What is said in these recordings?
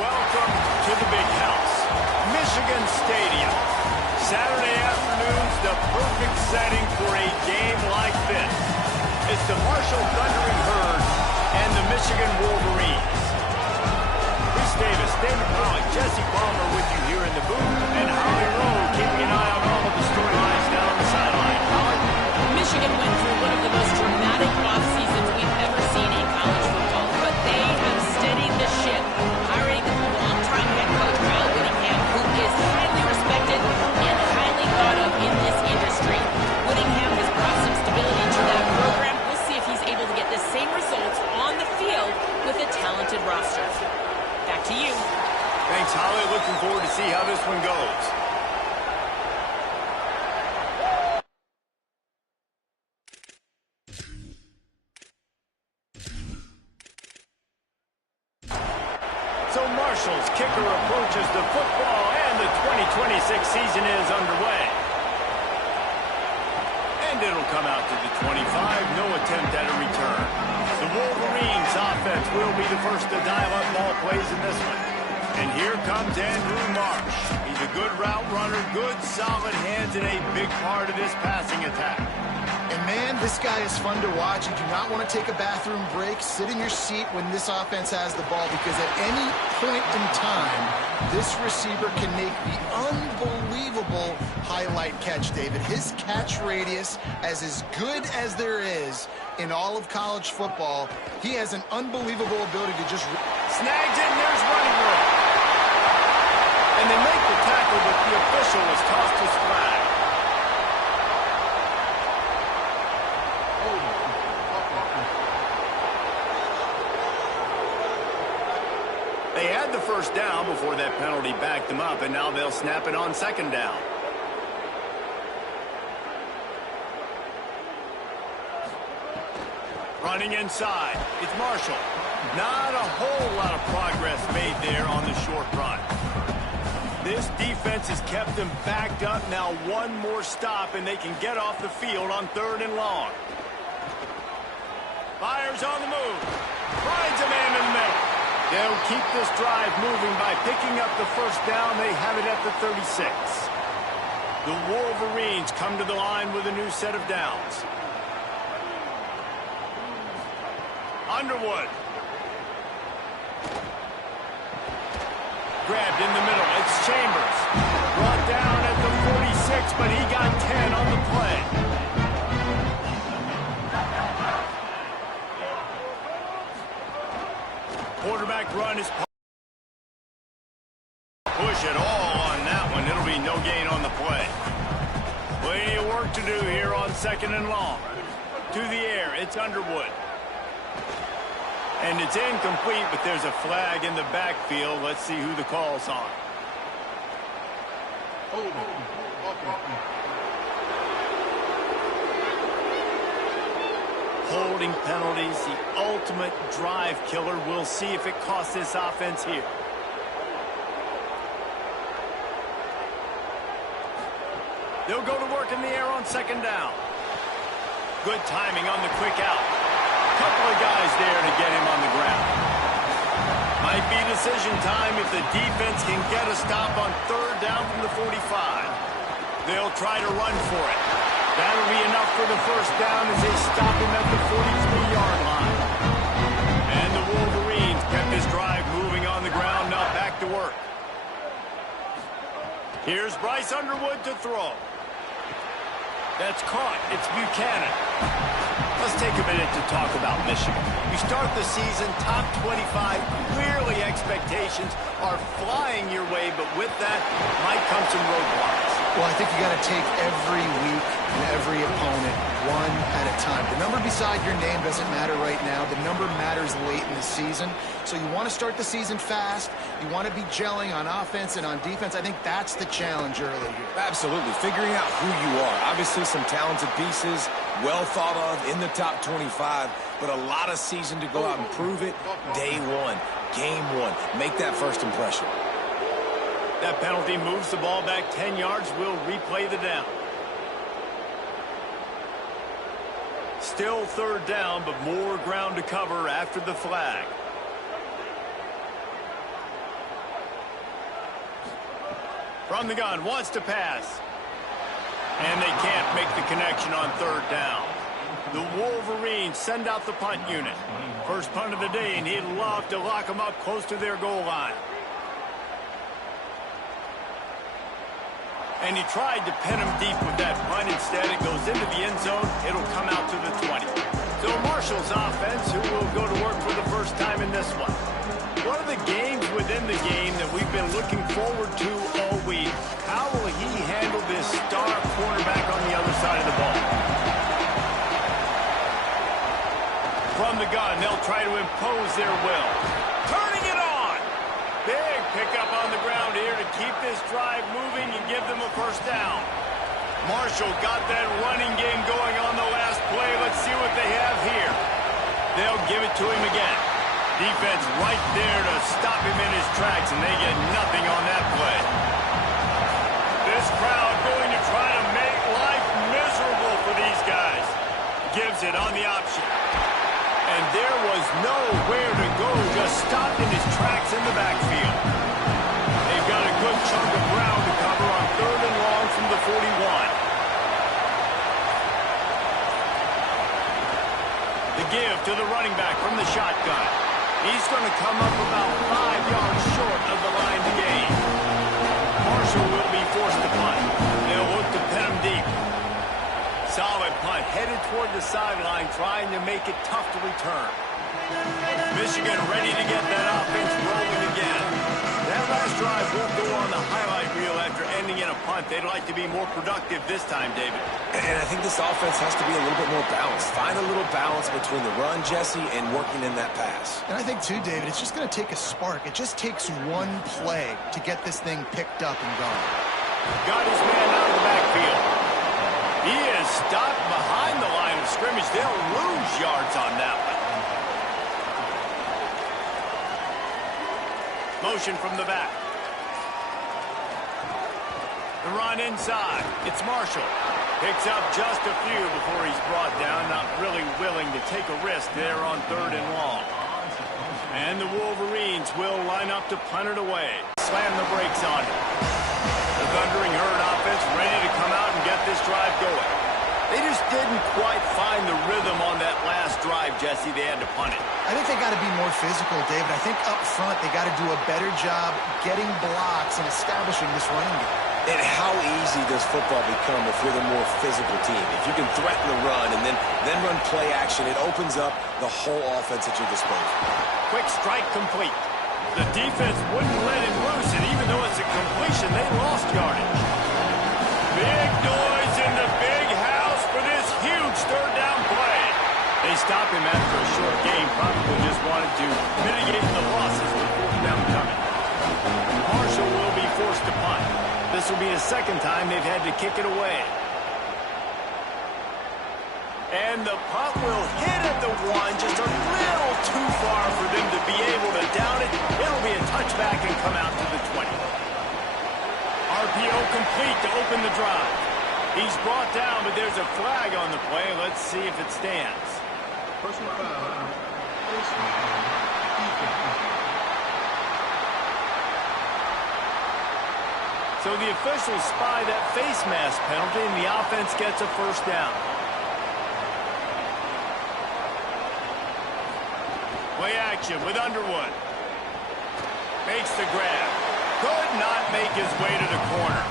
Welcome to the big house, Michigan Stadium. Saturday afternoon's the perfect setting for a game like this. It's the Marshall Thundering Herd and the Michigan Wolverines. Chris Davis, David Pollock, Jesse Palmer with you here in the booth, and Holly Rowe keeping an eye on all of the storylines down on the sideline. Holly? Michigan went through one of the most dramatic off seasons we've ever seen in college football, but they have steadied the ship, hiring longtime head coach Kyle Whittingham, who is highly respected and highly thought of in this industry. Whittingham has brought some stability to that program. We'll see if he's able to get the same results on the field with a talented roster. Back to you. Thanks, Holly. Looking forward to see how this one goes. So Marshall's kicker approaches the football, and the 2026 season is underway. And it'll come out to the 25, no attempt at a return. The Wolverines offense will be the first to dial up ball plays in this one. And here comes Andrew Marsh. He's a good route runner, good solid hands, and a big part of this passing attack. And man, this guy is fun to watch. You do not want to take a bathroom break. Sit in your seat when this offense has the ball, because at any point in time, this receiver can make the unbelievable highlight catch, David. His catch radius is good as there is in all of college football. He has an unbelievable ability to just... Snags it, and there's running room. And they make the tackle, but the official has tossed his flag. They had the first down before that penalty backed them up, and now they'll snap it on second down. Running inside, it's Marshall. Not a whole lot of progress made there on the short run. This defense has kept them backed up. Now one more stop, and they can get off the field on 3rd and long. Fires on the move. Finds a man in the middle. They'll keep this drive moving by picking up the first down. They have it at the 36. The Wolverines come to the line with a new set of downs. Underwood. Grabbed in the middle. It's Chambers. Brought down at the 46, but he got 10 on the play. Quarterback run is push it all on that one. It'll be no gain on the play. Plenty of work to do here on 2nd and long. To the air, it's Underwood. And it's incomplete, but there's a flag in the backfield. Let's see who the call's on. Holding penalties, the ultimate drive killer. We'll see if it costs this offense here. They'll go to work in the air on 2nd down. Good timing on the quick out. Couple of guys there to get him on the ground. Might be decision time if the defense can get a stop on 3rd down from the 45. They'll try to run for it. That'll be enough for the first down as they stop him at the 43-yard line. And the Wolverines kept this drive moving on the ground. Now back to work. Here's Bryce Underwood to throw. That's caught. It's Buchanan. Let's take a minute to talk about Michigan. You start the season top 25. Clearly expectations are flying your way, but with that might come some roadblocks. Well, I think you got to take every week and every opponent one at a time. The number beside your name doesn't matter right now. The number matters late in the season. So you want to start the season fast. You want to be gelling on offense and on defense. I think that's the challenge early here. Absolutely. Figuring out who you are. Obviously some talented pieces, well thought of in the top 25, but a lot of season to go out and prove it. Day one, game one. Make that first impression. That penalty moves the ball back 10 yards. We'll replay the down. Still 3rd down, but more ground to cover after the flag. From the gun, wants to pass. And they can't make the connection on third down. The Wolverines send out the punt unit. First punt of the day, and he'd love to lock them up close to their goal line. And he tried to pin him deep with that punt. Instead, it goes into the end zone. It'll come out to the 20. So Marshall's offense, who will go to work for the first time in this one. One of the games within the game that we've been looking forward to all week. How will he handle this star cornerback on the other side of the ball? From the gun, they'll try to impose their will. Turning it on! Big pickup on the ground here to keep this drive moving and give them a first down. Marshall got that running game going on the last play. Let's see what they have here. They'll give it to him again. Defense right there to stop him in his tracks, and they get nothing on that play. This crowd going to try to make life miserable for these guys. Gives it on the option. And there was nowhere to go, just stopped in his tracks in the backfield. They've got a good chunk of ground to cover on third and long from the 41. The give to the running back from the shotgun. He's going to come up about 5 yards short of the line to gain. Marshall will be forced to punt. They'll look to pin him deep. Solid punt, headed toward the sideline, trying to make it tough to return. Michigan ready to get that offense rolling again. That last drive won't go on the highlight reel after ending in a punt. They'd like to be more productive this time, David. And I think this offense has to be a little bit more balanced. Find a little balance between the run, Jesse, and working in that pass. And I think, too, David, it's just going to take a spark. It just takes one play to get this thing picked up and going. Got his man out of the backfield. He is stopped behind the line of scrimmage. They'll lose yards on that one. Motion from the back. The run inside. It's Marshall. Picks up just a few before he's brought down. Not really willing to take a risk there on third and long. And the Wolverines will line up to punt it away. Slam the brakes on it. The Thundering Herd offense ready to come out and get this drive going. They just didn't quite find the rhythm on that last drive, Jesse. They had to punt it. I think they got to be more physical, David. I think up front they got to do a better job getting blocks and establishing this running game. And how easy does football become if you're the more physical team? If you can threaten the run and then run play action, it opens up the whole offense at your disposal. Quick strike complete. The defense wouldn't let him loose, and even though it's a completion, they lost yardage. Big noise in the big house for this huge third down play. They stop him after a short game, probably just wanted to mitigate the losses with fourth down coming. Marshall will be forced to punt. This will be the second time they've had to kick it away. And the punt will hit at the one, just a little too far for them to be able to down it. It'll be a touchback and come out to the 20. RPO complete to open the drive. He's brought down, but there's a flag on the play. Let's see if it stands. Personal foul. So the officials spy that face mask penalty, and the offense gets a first down. Play action with Underwood. Makes the grab. Could not make his way to the corner.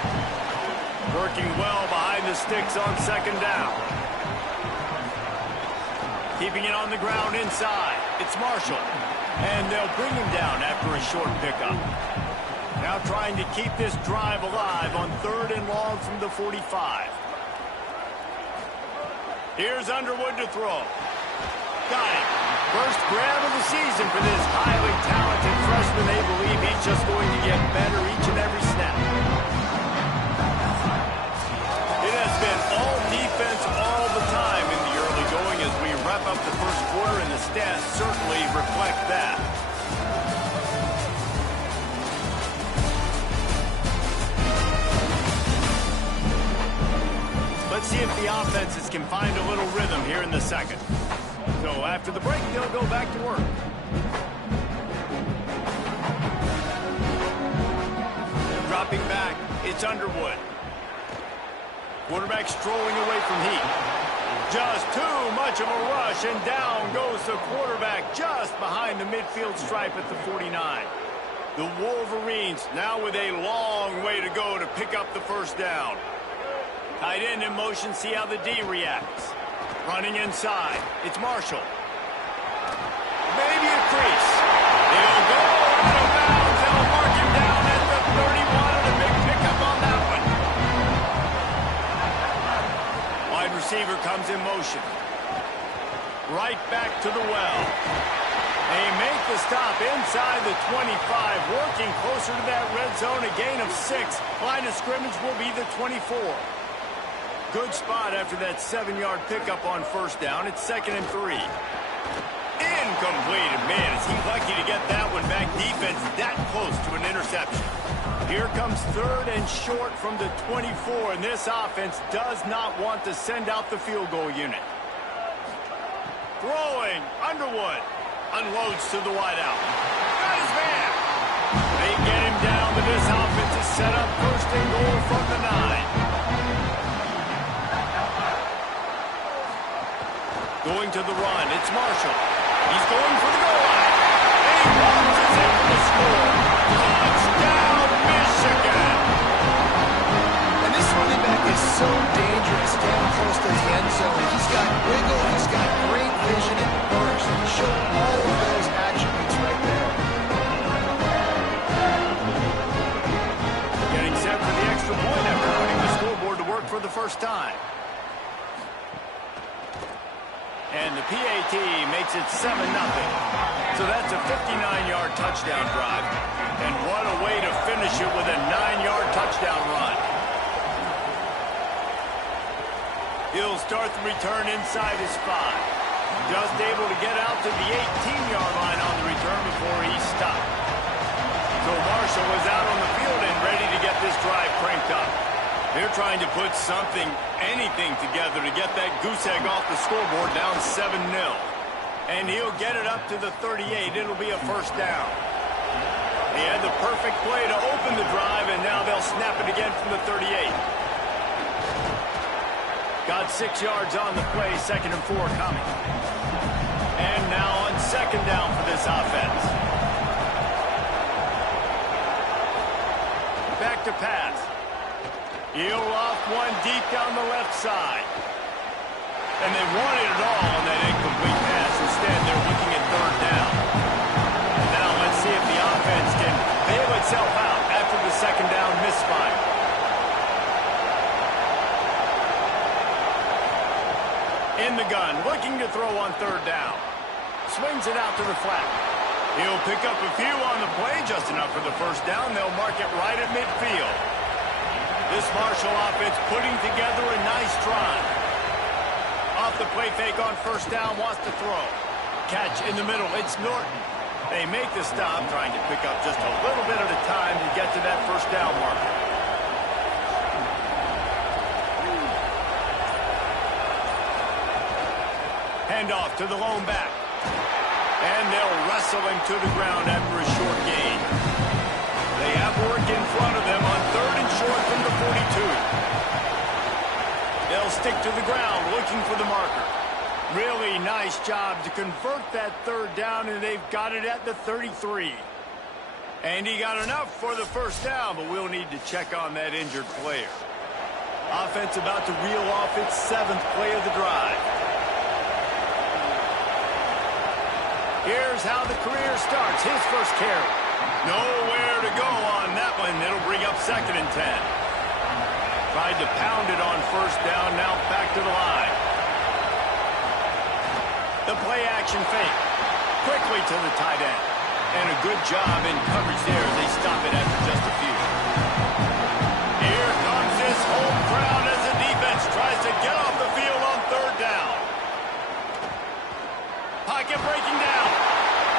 Working well behind the sticks on second down. Keeping it on the ground inside. It's Marshall. And they'll bring him down after a short pickup. Now trying to keep this drive alive on third and long from the 45. Here's Underwood to throw. Got it. First grab of the season for this highly talented freshman. They believe he's just going to get better each and every snap. It has been all defense all the time in the early going as we wrap up the first quarter, and the stats certainly reflect that. Let's see if the offenses can find a little rhythm here in the second. So after the break, they'll go back to work. Dropping back, it's It's Underwood. Quarterback strolling away from heat. Just too much of a rush, and down goes the quarterback just behind the midfield stripe at the 49. The Wolverines now with a long way to go to pick up the first down. Tight end in motion, see how the D reacts. Running inside, it's Marshall. Maybe a crease. He'll go out of bounds. They'll mark him down at the 31, and a big pickup on that one. Wide receiver comes in motion. Right back to the well. They make the stop inside the 25, working closer to that red zone, a gain of 6. Line of scrimmage will be the 24. Good spot after that 7-yard pickup on first down. It's 2nd and 3. Incomplete. Man, is he lucky to get that one back. Defense that close to an interception. Here comes 3rd and short from the 24, and this offense does not want to send out the field goal unit. Throwing, Underwood. Unloads to the wideout. Got his man. They get him down, but this offense is set up 1st and goal from the 9. Going to the run, it's Marshall. He's going for the goal line. And he launches it for the score. Touchdown, Michigan! And this running back is so dangerous down close to the end zone. He's got wiggle, he's got great vision and burst. He showed all of those attributes right there. Getting set for the extra point after putting the scoreboard to work for the first time. And the PAT makes it 7-0. So that's a 59-yard touchdown drive. And what a way to finish it with a 9-yard touchdown run. He'll start the return inside his 5. Just able to get out to the 18-yard line on the return before he stopped. So Marshall was out on the field and ready to get this drive cranked up. They're trying to put something, anything together to get that goose egg off the scoreboard down 7-0. And he'll get it up to the 38. It'll be a first down. He had the perfect play to open the drive, and now they'll snap it again from the 38. Got 6 yards on the play, 2nd and 4 coming. And now on 2nd down for this offense. Back to pass. He'll off one deep down the left side. And they wanted it all on that incomplete pass. Instead, they're looking at 3rd down. And now let's see if the offense can bail itself out after the 2nd down misfire. In the gun, looking to throw on 3rd down. Swings it out to the flat. He'll pick up a few on the play, just enough for the first down. They'll mark it right at midfield. This Marshall offense putting together a nice drive. Off the play fake on first down, wants to throw. Catch in the middle, it's Norton. They make the stop, trying to pick up just a little bit at a time to get to that first down marker. Handoff to the lone back. And they'll wrestle him to the ground after a short gain. They have work in front of them on 3rd and short from the 42. They'll stick to the ground looking for the marker. Really nice job to convert that 3rd down, and they've got it at the 33. And he got enough for the first down, but we'll need to check on that injured player. Offense about to reel off its 7th play of the drive. Here's how the career starts. His first carry. Nowhere to go on that one. It'll bring up 2nd and 10. Tried to pound it on first down. Now back to the line. The play action fake. Quickly to the tight end. And a good job in coverage there as they stop it after just a few. Here comes this home crowd as the defense tries to get off the field on 3rd down. Pocket breaking down.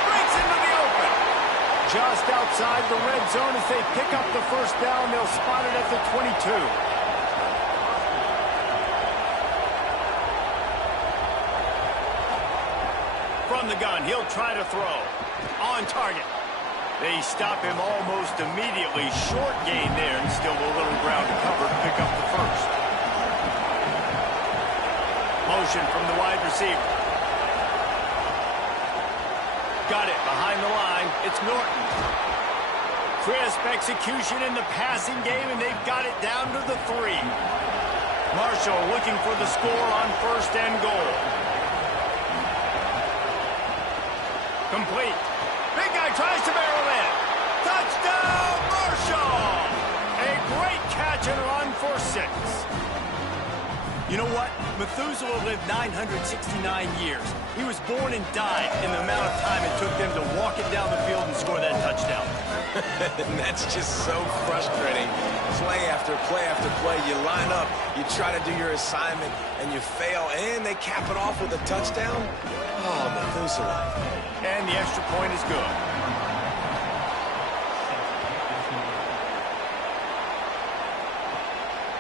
Breaks into the open. Just outside the red zone as they pick up the first down. They'll spot it at the 22. From the gun, he'll try to throw. On target. They stop him almost immediately. Short gain there, and still a little ground to cover to pick up the first. Motion from the wide receiver. Got it behind the line. It's Norton. Crisp execution in the passing game, and they've got it down to the 3. Marshall looking for the score on 1st and goal. Complete. Big guy tries to barrel in. Touchdown, Marshall! A great catch and run for 6. You know what? Methuselah lived 969 years. He was born and died in the amount of time it took them to walk it down the field and score that touchdown. And that's just so frustrating. Play after play after play. You line up, you try to do your assignment, and you fail, and they cap it off with a touchdown? Oh, Methuselah. And the extra point is good.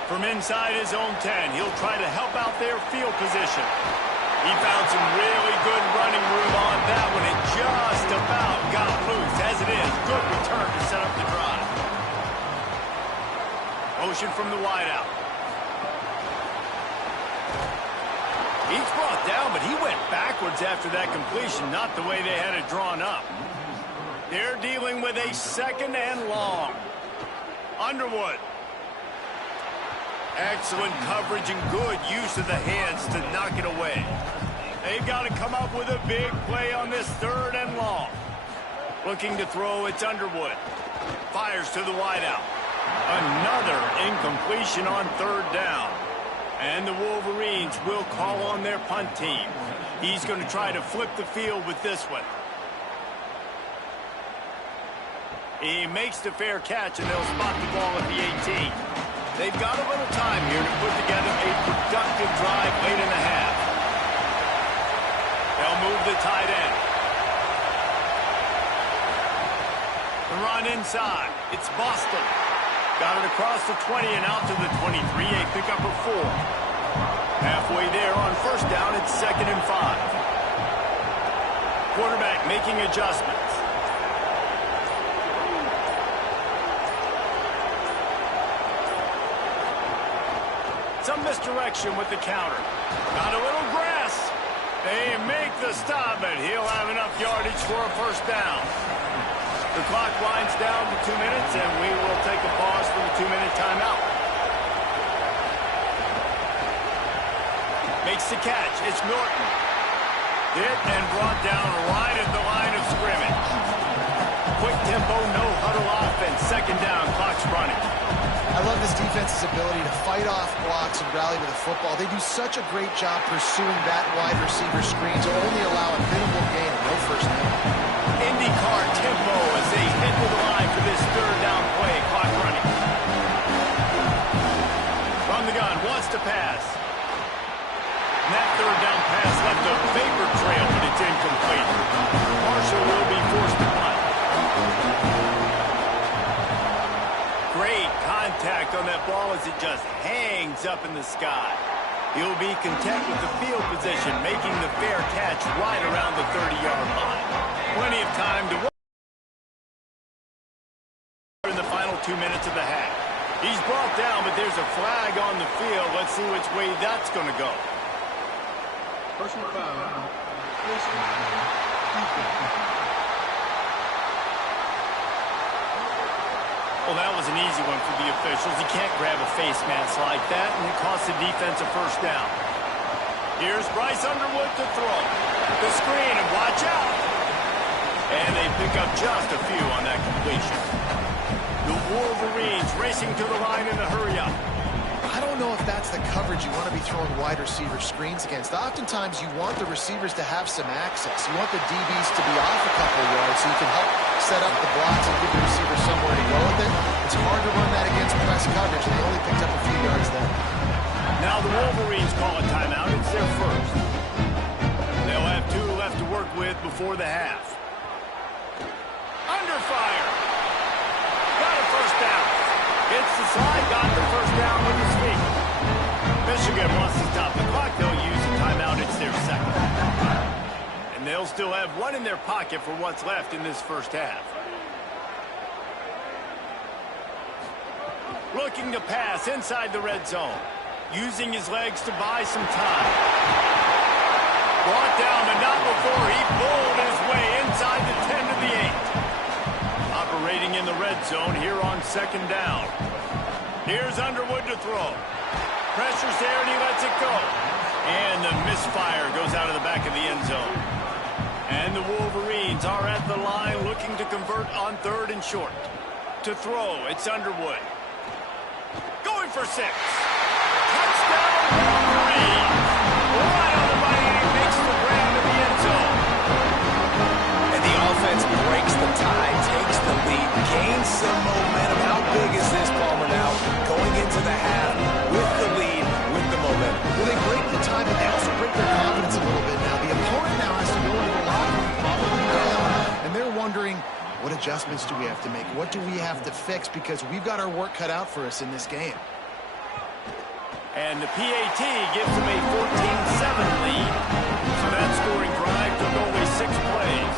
From inside his own 10, he'll try to help out their field position. He found some really good running room on that one. It just about got loose. As it is, good return to set up the drive. Motion from the wideout. He's brought down, but he went backwards after that completion, not the way they had it drawn up. They're dealing with a 2nd and long. Underwood. Excellent coverage and good use of the hands to knock it away. They've got to come up with a big play on this 3rd and long. Looking to throw, it's Underwood. Fires to the wideout. Another incompletion on 3rd down. And the Wolverines will call on their punt team. He's going to try to flip the field with this one. He makes the fair catch, and they'll spot the ball at the 18. They've got a little time here to put together a productive drive late in the half. They'll move the tight end. The run inside. It's Boston. Got it across the 20 and out to the 23. A pickup of 4. Halfway there on 1st down. It's 2nd and 5. Quarterback making adjustments. Some misdirection with the counter. Got a little grass. They make the stop, but he'll have enough yardage for a 1st down. The clock winds down to 2 minutes, and we will take a pause for the 2-minute timeout. Makes the catch. It's Norton. Hit and brought down right at the line of scrimmage. Quick tempo, no huddle offense. 2nd down, clock's running. I love this defense's ability to fight off blocks and rally to the football. They do such a great job pursuing that wide receiver screen to only allow a minimal gain and no 1st down. IndyCar tempo as they head to the line for this 3rd down play. Clock running. From the gun, wants to pass. And that 3rd down pass left a vapor trail, but it's incomplete. Marshall will be forced to punt. Great contact on that ball as it just hangs up in the sky. He'll be content with the field position, making the fair catch right around the 30-yard line. Plenty of time to work in the final 2 minutes of the half. He's brought down, but there's a flag on the field. Let's see which way that's going to go. Personal foul. Well, that was an easy one for the officials. You can't grab a face mask like that, and it costs the defense a 1st down. Here's Bryce Underwood to throw. The screen, and watch out. And they pick up just a few on that completion. The Wolverines racing to the line in a hurry-up. I don't know if that's the coverage you want to be throwing wide receiver screens against. Oftentimes, you want the receivers to have some access. You want the DBs to be off a couple of yards so you can help set up the blocks and give the receiver somewhere to go with it. It's hard to run that against press coverage. They only picked up a few yards there. Now the Wolverines call a timeout. It's their 1st. They'll have 2 left to work with before the half. Under fire. Got a 1st down. Hits the slide, got the 1st down with his feet. Michigan wants to stop the clock. They'll use a timeout. It's their 2nd. And they'll still have 1 in their pocket for what's left in this 1st half. Looking to pass inside the red zone. Using his legs to buy some time. Brought down, but not before he bowled his way inside the 10 to the 8. Operating in the red zone here on second down. Here's Underwood to throw. Pressure's there, and he lets it go. And the misfire goes out of the back of the end zone. And the Wolverines are at the line looking to convert on 3rd and short. To throw, it's Underwood. Going for 6. Touchdown, Wolverines. Right on the money, and he makes the grab in the end zone. And the offense breaks the tie, takes the lead, gains some momentum. How big is this, Palmer, now? Going into the half with the lead, with the momentum. Well, they break the tie, but they also break their confidence a little bit now. The opponent now has to go into the locker room, follow them down, and they're wondering, what adjustments do we have to make? What do we have to fix? Because we've got our work cut out for us in this game. And the PAT gives them a 14-7 lead. So that scoring drive took only 6 plays.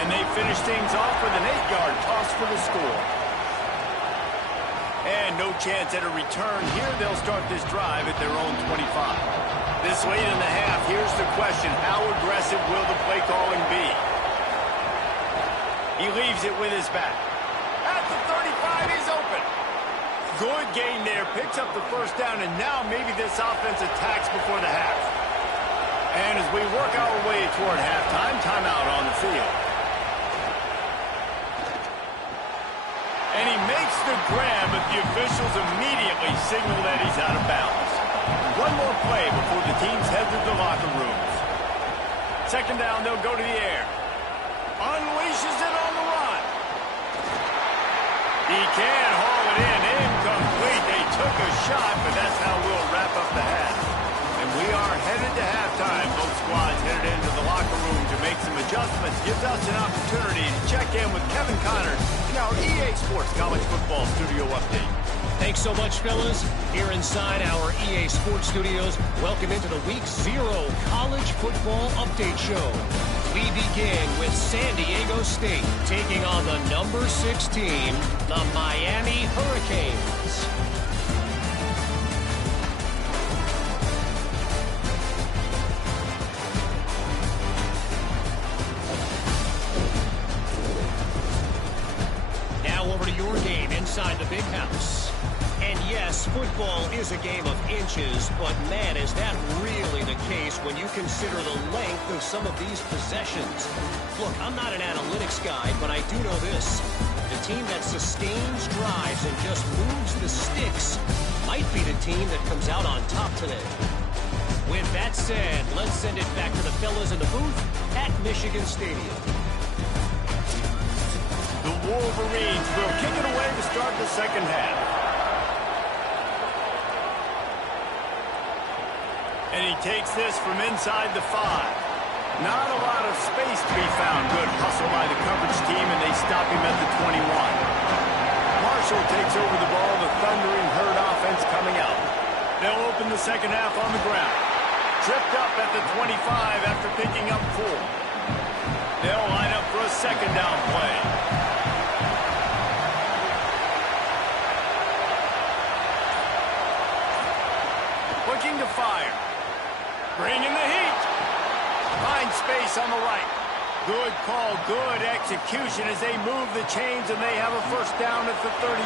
And they finish things off with an 8-yard toss for the score. And no chance at a return here. They'll start this drive at their own 25. This late in the half, here's the question. How aggressive will the play calling be? He leaves it with his back. At the 35, he's open. Good gain there. Picks up the first down, and now maybe this offense attacks before the half. And as we work our way toward halftime, timeout on the field. And he makes the grab, but the officials immediately signal that he's out of bounds. One more play before the teams head to the locker rooms. Second down, they'll go to the air. Unleashes it on the run. He can haul it in. Incomplete. They took a shot, but that's how we'll wrap up the half. And we are headed to halftime. Both squads headed into the locker room to make some adjustments. Gives us an opportunity to check in with Kevin Connors in our EA Sports College Football Studio Update. Thanks so much, fellas. Here inside our EA Sports Studios, welcome into the Week 0 College Football Update Show. We begin with San Diego State taking on the number 6 team, the Miami Hurricanes. Now over to your game inside the big house. And yes, football is a game of inches, but man, is that really the case when you consider the length of some of these possessions. Look, I'm not an analytics guy, but I do know this. The team that sustains drives and just moves the sticks might be the team that comes out on top today. With that said, let's send it back to the fellas in the booth at Michigan Stadium. The Wolverines will kick it away to start the second half. And he takes this from inside the 5. Not a lot of space to be found. Good hustle by the coverage team, and they stop him at the 21. Marshall takes over the ball. The Thundering Herd offense coming out. They'll open the second half on the ground. Tripped up at the 25 after picking up 4. They'll line up for a second down play. Looking to fire. Bringing the heat. Finds space on the right. Good call, good execution as they move the chains, and they have a first down at the 38.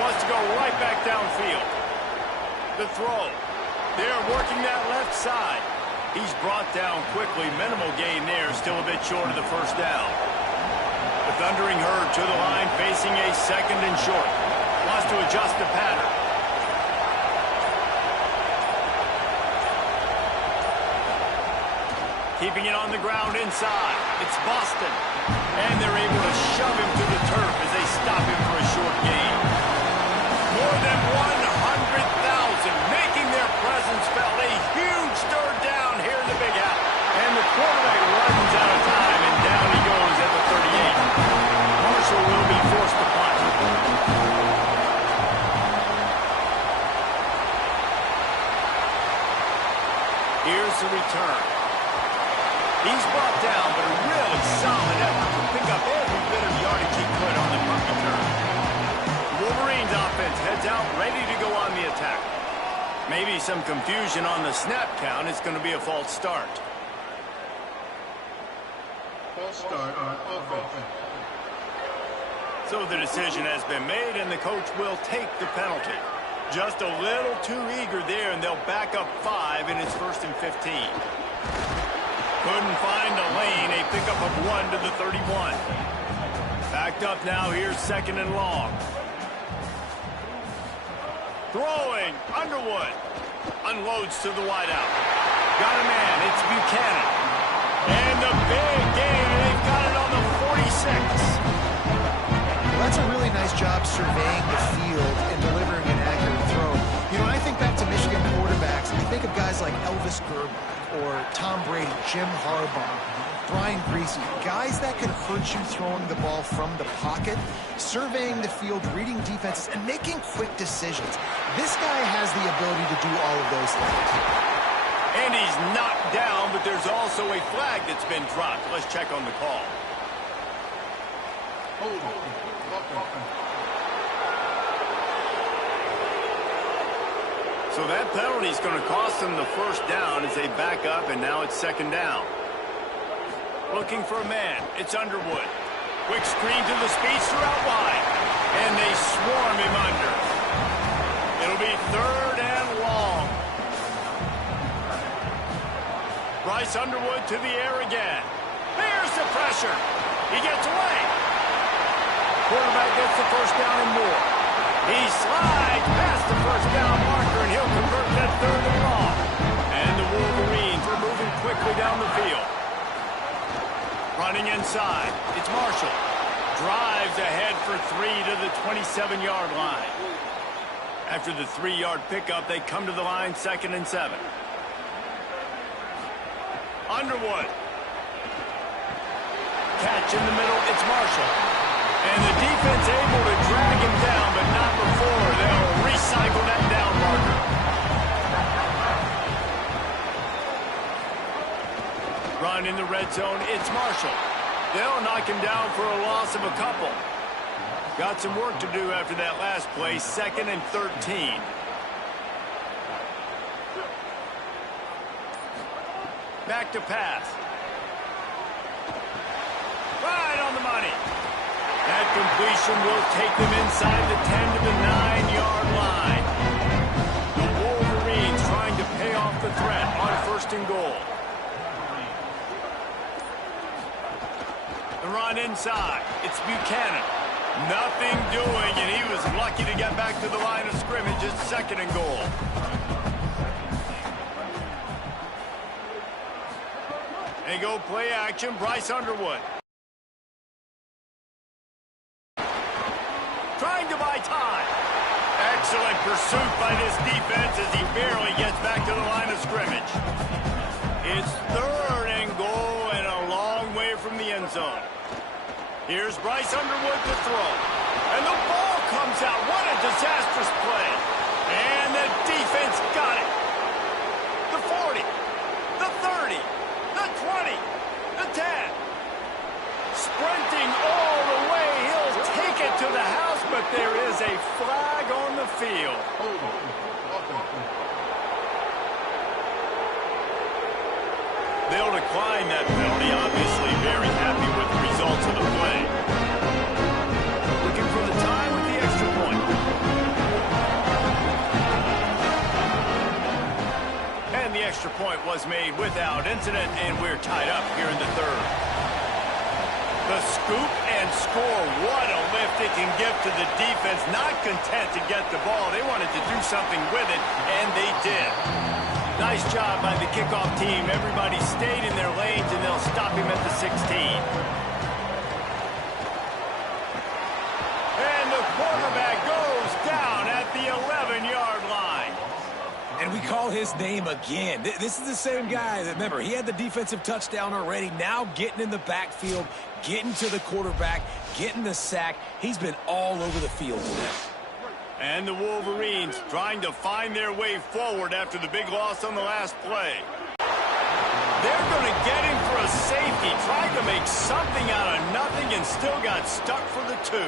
Wants to go right back downfield. The throw. They're working that left side. He's brought down quickly. Minimal gain there. Still a bit short of the first down. The Thundering Herd to the line, facing a second and short. Wants to adjust the pattern. Keeping it on the ground inside. It's Boston. And they're able to shove him to the turf as they stop him for a short gain. More than 100,000 making their presence felt. A huge third down here in the big house. And the quarterback runs out of time, and down he goes at the 38. Marshall will be forced to punt. Here's the return. He's brought down, but a really solid effort to pick up every bit of Maybe some confusion on the snap count. It's going to be a false start. False start on offense. So the decision has been made, and the coach will take the penalty. Just a little too eager there, and they'll back up 5, and it's 1st and 15. Couldn't find a lane. A pickup of 1 to the 31. Backed up now. Here's 2nd and long. Throwing. Underwood. Unloads to the wideout. Got a man. It's Buchanan. And the big game. They've got it on the 46. Well, that's a really nice job surveying the field and delivering an accurate throw. You know, when I think back to Michigan quarterbacks, I think of guys like Elvis Grbac or Tom Brady, Jim Harbaugh, Brian Griese, guys that could hurt you throwing the ball from the pocket, surveying the field, reading defenses, and making quick decisions. This guy has the ability to do all of those things. And he's knocked down, but there's also a flag that's been dropped. Let's check on the call. So that penalty is going to cost them the 1st down as they back up, and now it's 2nd down. Looking for a man. It's Underwood. Quick screen to the speedster out wide. And they swarm him under. It'll be 3rd and long. Bryce Underwood to the air again. There's the pressure. He gets away. Quarterback gets the 1st down and more. He slides past the 1st down marker, and he'll convert that 3rd and long. And the Wolverines are moving quickly down the field. Running inside. It's Marshall. Drives ahead for 3 to the 27-yard line. After the 3-yard pickup, they come to the line 2nd and 7. Underwood. Catch in the middle. It's Marshall. And the defense able to drag him down, but not before they'll recycle that down marker. Run in the red zone, it's Marshall. They'll knock him down for a loss of a couple. Got some work to do after that last play, 2nd and 13. Back to pass. Right on the money. That completion will take them inside the 10 to the 9-yard line. The Wolverines trying to pay off the threat on 1st and goal. The run inside. It's Buchanan. Nothing doing, and he was lucky to get back to the line of scrimmage. It's 2nd and goal. They go play action. Bryce Underwood. Trying to buy time. Excellent pursuit by this defense as he barely gets back to the line of scrimmage. It's 3rd and goal and a long way from the end zone. Here's Bryce Underwood to throw. And the ball comes out. What a disastrous play. And the defense got it. The 40, the 30, the 20, the 10. Sprinting all the way. He'll take it to the house, but there is a flag on the field. They'll decline that penalty, obviously very happy with the results of the play. Looking for the tie with the extra point. And the extra point was made without incident, and we're tied up here in the 3rd. The scoop and score. What a lift it can give to the defense. Not content to get the ball. They wanted to do something with it, and they did. Nice job by the kickoff team. Everybody stayed in their lanes, and they'll stop him at the 16. And the quarterback goes down at the 11-yard line. And we call his name again. This is the same guy that, remember, he had the defensive touchdown already. Now getting in the backfield, getting to the quarterback, getting the sack. He's been all over the field today. And the Wolverines trying to find their way forward after the big loss on the last play. They're going to get him for a safety. Tried to make something out of nothing and still got stuck for the 2.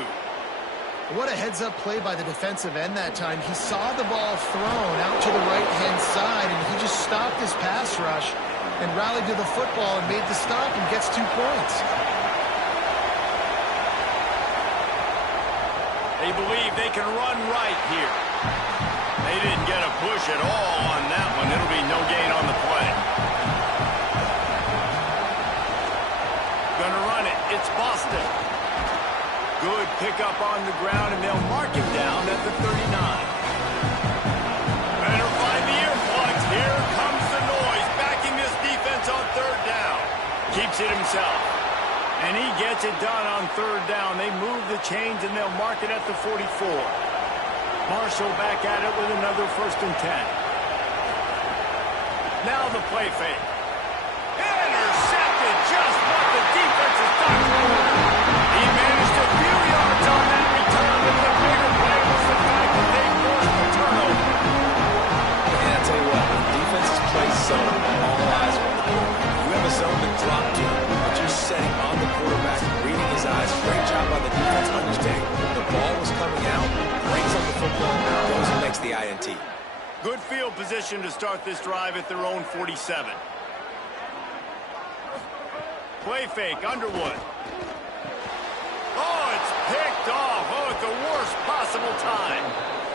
What a heads-up play by the defensive end that time. He saw the ball thrown out to the right-hand side, and he just stopped his pass rush and rallied to the football and made the stop and gets 2 points. They believe they can run right here. They didn't get a push at all on that one. It'll be no gain on the play. Gonna run it. It's Boston. Good pickup on the ground, and they'll mark him down at the 39. Better find the earplugs. Here comes the noise, backing this defense on 3rd down. Keeps it himself. And he gets it done on 3rd down. They move the chains, and they'll mark it at the 44. Marshall back at it with another 1st and 10. Now the play fake. Intercepted, just what the defense is talking about. He managed a few yards on that return, but the bigger play was the fact that they forced the turnover. And I'll tell you what, when defenses play zone, all eyes are on the ball. You have a zone to drop to, but you're setting on the quarterback, reading his eyes. Great job by the defense understanding the ball was coming out, brings up the football, goes and makes the INT. Good field position to start this drive at their own 47. Play fake, Underwood. Oh, it's picked off. Oh, at the worst possible time.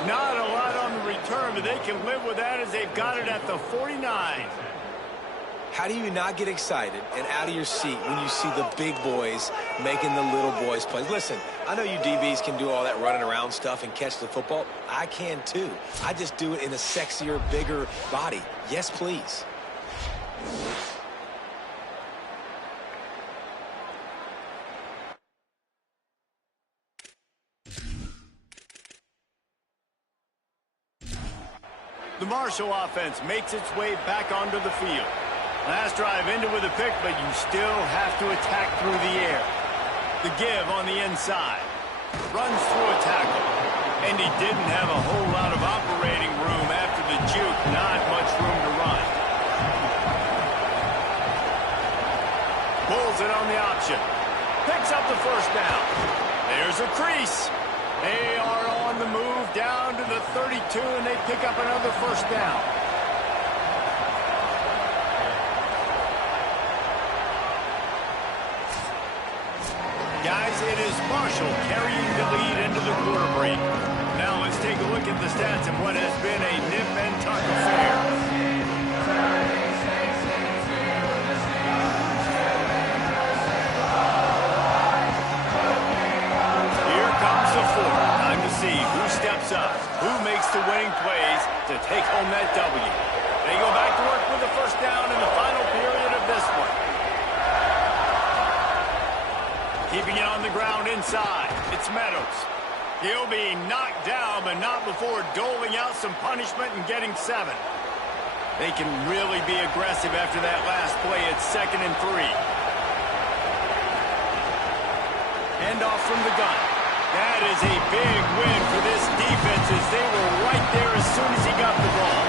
Not a lot on the return, but they can live with that as they've got it at the 49. How do you not get excited and out of your seat when you see the big boys making the little boys play? Listen, I know you DBs can do all that running around stuff and catch the football. I can too. I just do it in a sexier, bigger body. Yes, please. The Marshall offense makes its way back onto the field. Last drive ended with a pick, but you still have to attack through the air. The give on the inside. Runs through a tackle. And he didn't have a whole lot of operating room after the juke. Not much room to run. Pulls it on the option. Picks up the 1st down. There's a crease. They are on the move down to the 32, and they pick up another 1st down. Guys, it is Marshall carrying the lead into the quarter break. Now let's take a look at the stats and what has been a nip and tuck affair. Here comes the 4th. Time to see who steps up, who makes the winning plays to take home that W. They go back to work with the 1st down in the final period of this one. Keeping it on the ground inside. It's Meadows. He'll be knocked down, but not before doling out some punishment and getting 7. They can really be aggressive after that last play. It's 2nd and 3. Handoff from the gun. That is a big win for this defense as they were right there as soon as he got the ball.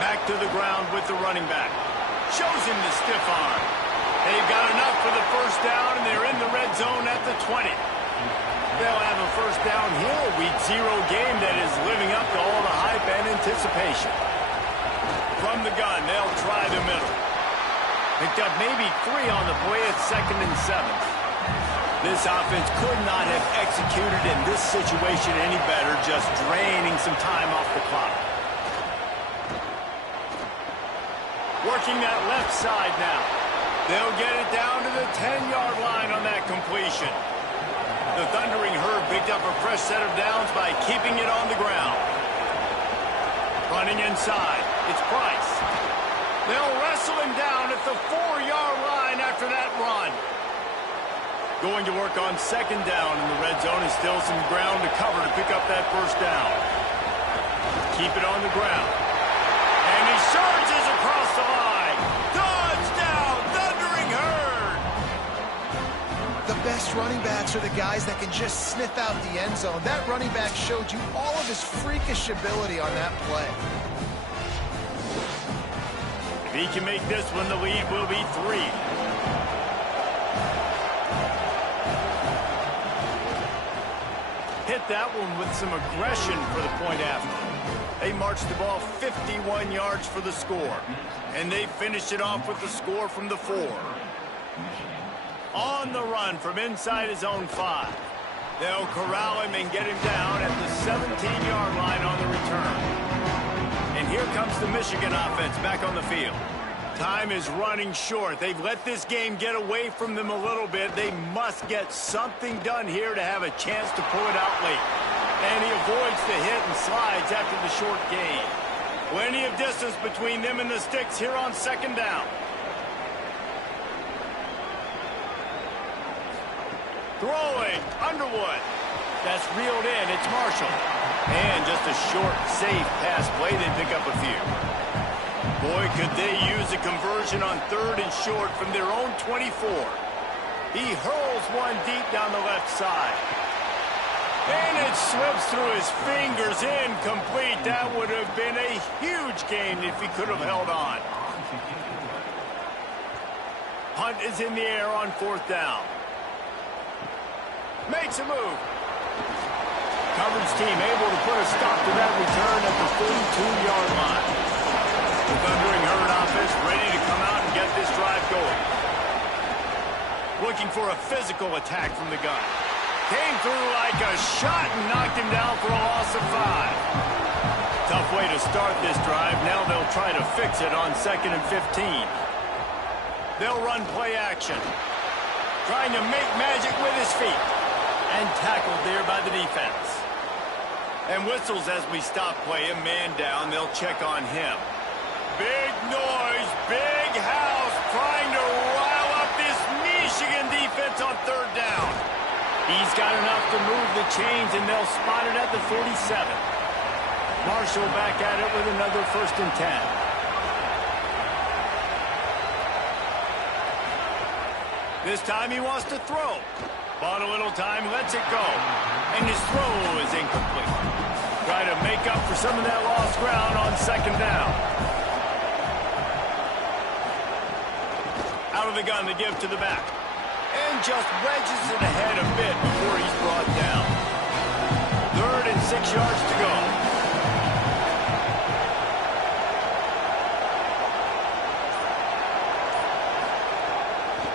Back to the ground with the running back. Shows him the stiff arm. They've got enough for the 1st down, and they're in the red zone at the 20. They'll have a 1st down here, a Week 0 game that is living up to all the hype and anticipation. From the gun, they'll try the middle. Picked up maybe 3 on the play at 2nd and 7. This offense could not have executed in this situation any better, just draining some time off the clock. Working that left side now. They'll get it down to the 10-yard line on that completion. The Thundering Herd picked up a fresh set of downs by keeping it on the ground. Running inside. It's Price. They'll wrestle him down at the 4-yard line after that run. Going to work on 2nd down in the red zone is still some ground to cover to pick up that 1st down. Keep it on the ground. And he surges across the line. Touchdown, Thundering Herd! The best running backs are the guys that can just sniff out the end zone. That running back showed you all of his freakish ability on that play. If he can make this one, the lead will be 3. Hit that one with some aggression for the point after. They marched the ball 51 yards for the score. And they finished it off with the score from the 4. On the run from inside his own 5. They'll corral him and get him down at the 17-yard line on the return. And here comes the Michigan offense back on the field. Time is running short. They've let this game get away from them a little bit. They must get something done here to have a chance to pull it out late. And he avoids the hit and slides after the short gain. Plenty of distance between them and the sticks here on second down. Throwing, Underwood. That's reeled in. It's Marshall. And just a short, safe pass play. They pick up a few. Boy, could they use a conversion on 3rd and short from their own 24. He hurls one deep down the left side. And it slips through his fingers, incomplete. That would have been a huge gain if he could have held on. Hunt is in the air on 4th down. Makes a move. Coverage team able to put a stop to that return at the 42-yard line. The Thundering Herd offense ready to come out and get this drive going. Looking for a physical attack from the gun. Came through like a shot and knocked him down for a loss of 5. Tough way to start this drive. Now they'll try to fix it on 2nd and 15. They'll run play action. Trying to make magic with his feet. And tackled there by the defense. And whistles as we stop play. A man down. They'll check on him. Big noise, big house, trying to rile up this Michigan defense on 3rd down. He's got enough to move the chains, and they'll spot it at the 47. Marshall back at it with another 1st and 10. This time he wants to throw. Bought a little time, lets it go. And his throw is incomplete. Try to make up for some of that lost ground on 2nd down. Out of the gun to give to the back. And just wedges it ahead a bit before he's brought down. 3rd and 6 yards to go.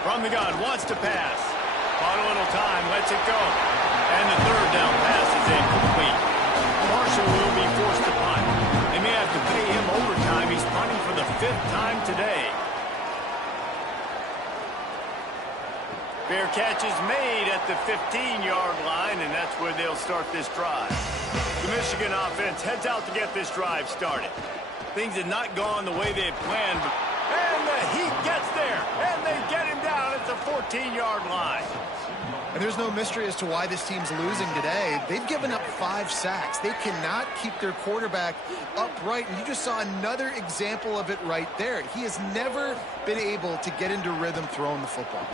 From the gun, wants to pass. Bought a little time, lets it go. And the 3rd down pass is incomplete. Marshall will be forced to punt. They may have to pay him overtime. He's punting for the 5th time today. Fair catch is made at the 15-yard line, and that's where they'll start this drive. The Michigan offense heads out to get this drive started. Things had not gone the way they had planned, and the Heat gets there, and they get him down at the 14-yard line. And there's no mystery as to why this team's losing today. They've given up 5 sacks. They cannot keep their quarterback upright, and you just saw another example of it right there. He has never been able to get into rhythm throwing the football.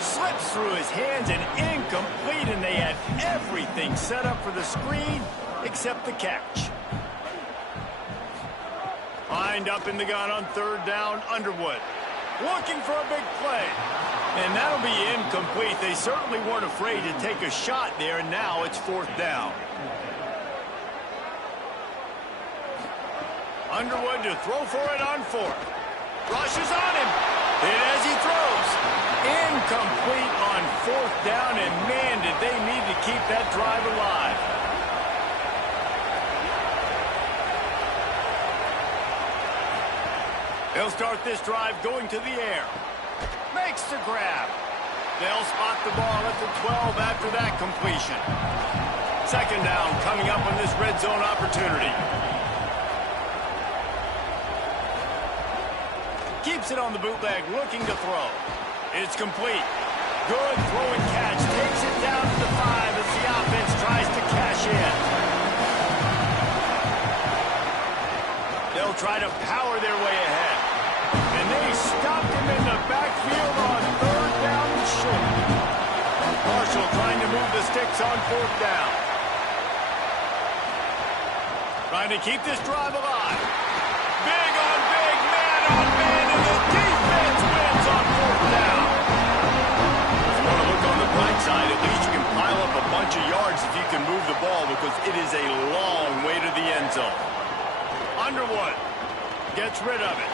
Slips through his hands and incomplete, and they had everything set up for the screen except the catch. Lined up in the gun on 3rd down, Underwood. Looking for a big play. And that'll be incomplete. They certainly weren't afraid to take a shot there, and now it's 4th down. Underwood to throw for it on 4th. Rushes on him. Hit as he throws. Incomplete on 4th down, and man, did they need to keep that drive alive. They'll start this drive going to the air. Makes the grab. They'll spot the ball at the 12 after that completion. 2nd down coming up on this red zone opportunity. Keeps it on the bootleg, looking to throw. It's complete. Good throw and catch. Takes it down to the 5 as the offense tries to cash in. They'll try to power their way ahead. And they stopped him in the backfield on 3rd down and short. Marshall trying to move the sticks on 4th down. Trying to keep this drive alive. Big on big, man on man, and the defense wins on 4th down. gets rid of it.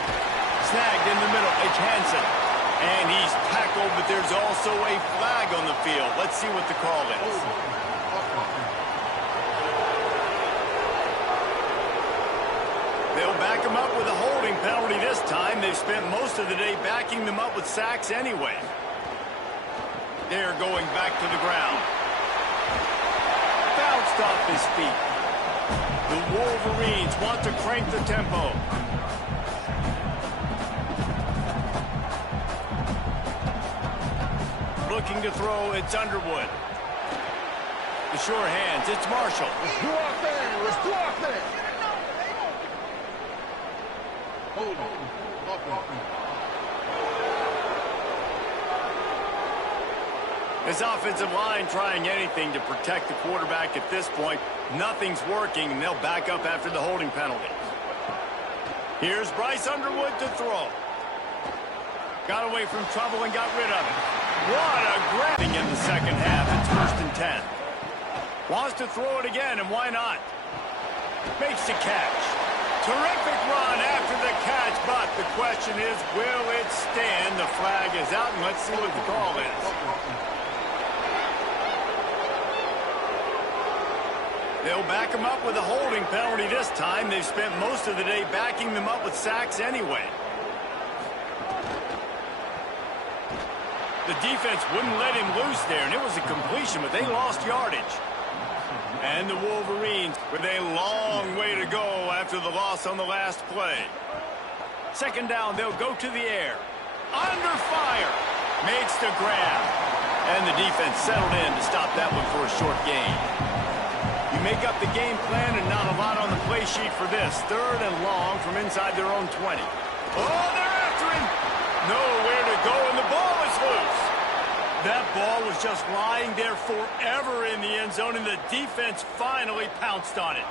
Snagged in the middle. It's Hansen. And he's tackled, but there's also a flag on the field. Let's see what the call is. They'll back him up with a holding penalty this time. They've spent most of the day backing them up with sacks anyway. They're going back to the ground. Bounced off his feet. The Wolverines want to crank the tempo. Looking to throw, it's Underwood. The sure hands, it's Marshall. Let's do our thing. Let's do our thing. Hold on. This offensive line trying anything to protect the quarterback at this point. Nothing's working, and they'll back up after the holding penalty. Here's Bryce Underwood to throw. Got away from trouble and got rid of it. What a grabbing in the second half. It's 1st and 10. Wants to throw it again, and why not? Makes the catch. Terrific run after the catch, but the question is, will it stand? The flag is out, and let's see what the call is. They'll back him up with a holding penalty this time. They've spent most of the day backing them up with sacks anyway. The defense wouldn't let him loose there, and it was a completion, but they lost yardage. And the Wolverines with a long way to go after the loss on the last play. Second down, they'll go to the air. Under fire. Makes the grab. And the defense settled in to stop that one for a short gain. You make up the game plan and not a lot on the play sheet for this. 3rd and long from inside their own 20. Oh, they're after him. Nowhere to go, and the ball is loose. That ball was just lying there forever in the end zone, and the defense finally pounced on it.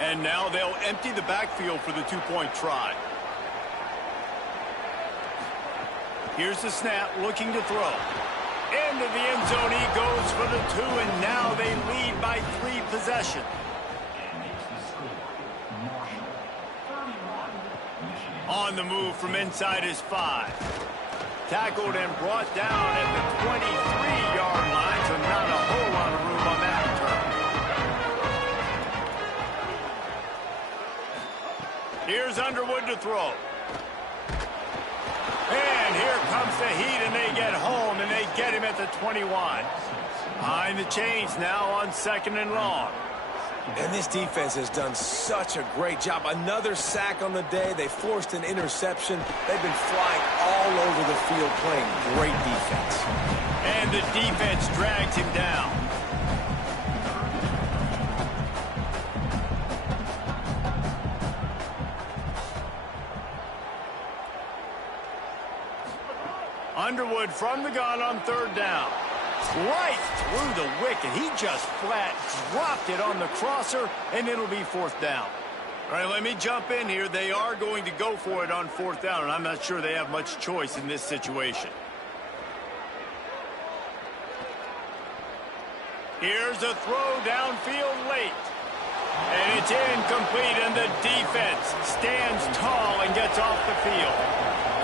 And now they'll empty the backfield for the two-point try. Here's the snap, looking to throw. Into the end zone he goes for the 2, and now they lead by 3 possessions. On the move from inside his 5. Tackled and brought down at the 23-yard line, so not a whole lot of room on that return. Here's Underwood to throw. And here comes the heat, and they get home, and they get him at the 21. Behind the chains now on 2nd and long. And this defense has done such a great job. Another sack on the day. They forced an interception. They've been flying all over the field playing great defense. And the defense drags him down. Underwood from the gun on 3rd down. Right through the wicket. He just flat dropped it on the crosser, and it'll be 4th down. All right, let me jump in here. They are going to go for it on 4th down, and I'm not sure they have much choice in this situation. Here's a throw downfield late. And it's incomplete, and the defense stands tall and gets off the field.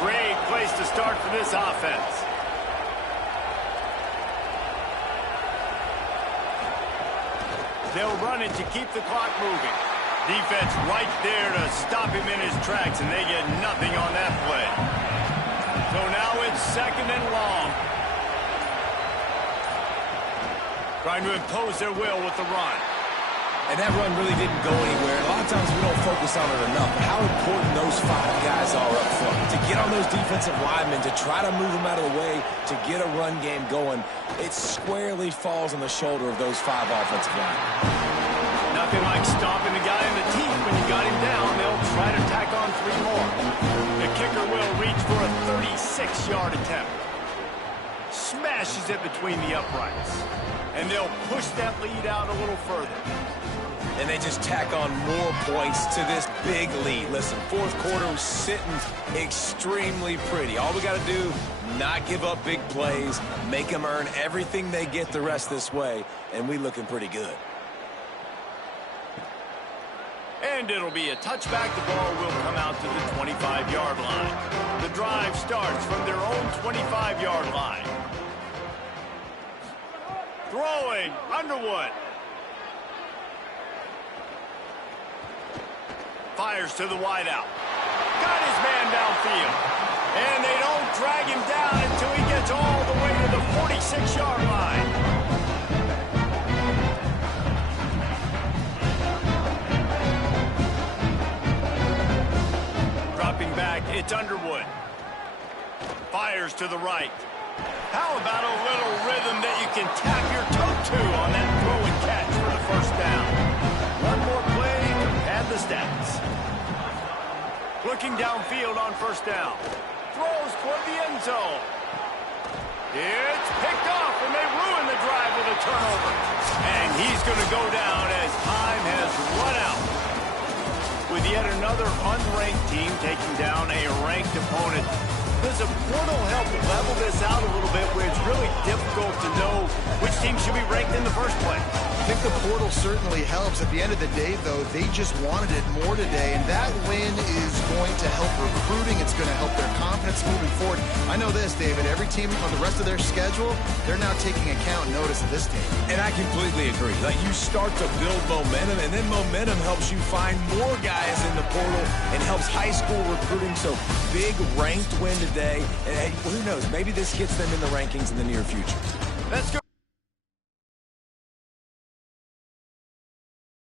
Great place to start for this offense. They'll run it to keep the clock moving. Defense right there to stop him in his tracks, and they get nothing on that play. So now it's 2nd and long. Trying to impose their will with the run. And that run really didn't go anywhere. A lot of times we don't focus on it enough. How important those 5 guys are up front. To get on those defensive linemen, to try to move them out of the way, to get a run game going, it squarely falls on the shoulder of those 5 offensive linemen. Nothing like stomping the guy in the teeth when you got him down. They'll try to tack on 3 more. The kicker will reach for a 36-yard attempt. Smashes it between the uprights. And they'll push that lead out a little further. And they just tack on more points to this big lead. Listen, 4th quarter was sitting extremely pretty. All we got to do, not give up big plays, make them earn everything they get the rest this way, and we looking pretty good. And it'll be a touchback. The ball will come out to the 25-yard line. The drive starts from their own 25-yard line. Throwing, Underwood. Fires to the wideout. Got his man downfield. And they don't drag him down until he gets all the way to the 46-yard line. Dropping back, it's Underwood. Fires to the right. How about a little rhythm that you can tap your toe to on that throw and catch for the first down? One more play to pad the stats. Looking downfield on first down. Throws toward the end zone. It's picked off, and they ruin the drive with a turnover. And he's going to go down as time has run out. With yet another unranked team taking down a ranked opponent. Does a portal help level this out a little bit where it's really difficult to know which team should be ranked in the first place? I think the portal certainly helps. At the end of the day, though, they just wanted it more today, and that win is going to help recruiting. It's going to help their confidence moving forward. I know this, David. Every team on the rest of their schedule, they're now taking account and notice of this team. And I completely agree. Like, you start to build momentum, and then momentum helps you find more guys in the portal and helps high school recruiting. So big ranked win today. And hey, who knows? Maybe this gets them in the rankings in the near future. Let's go.